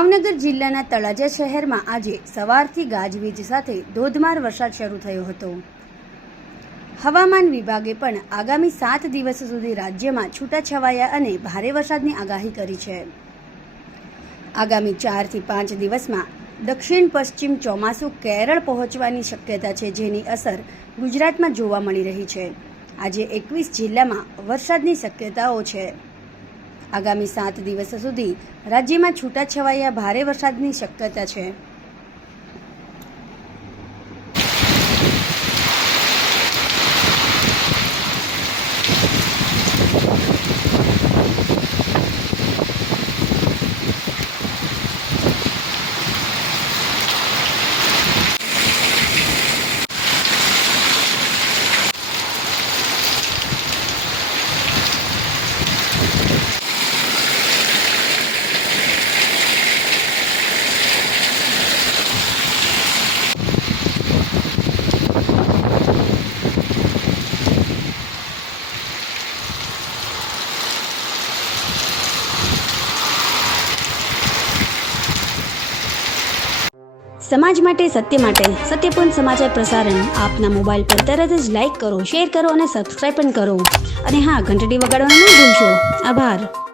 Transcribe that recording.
ભાવનગર જિલ્લાના તળાજા શહેરમાં આજે સવારથી ગાજવીજ સાથે ધોધમાર વરસાદ શરૂ થયો હતો। હવામાન વિભાગે પણ આગામી 7 દિવસ સુધી રાજ્યમાં છૂટાછવાયા અને ભારે વરસાદની આગાહી કરી છે। આગામી 4 થી 5 દિવસમાં દક્ષિણ પશ્ચિમ ચોમાસું કેરળ પહોંચવાની શક્યતા છે, જેની અસર ગુજરાતમાં જોવા મળી રહી છે। આજે 21 જિલ્લામાં વરસાદની શક્યતાઓ છે। આગામી 7 દિવસ સુધી રાજ્યમાં છૂટાછવાયા ભારે વરસાદની શક્યતા છે। સમાજ માટે સત્ય માટે સત્યપૂર્ણ સમાચાર પ્રસારણ આપના મોબાઈલ પર તરત જ લાઈક કરો, શેર કરો અને સબસ્ક્રાઈબ પણ કરો। અને હા, ઘંટડી વગાડવાનું ન ભૂલશો। આભાર।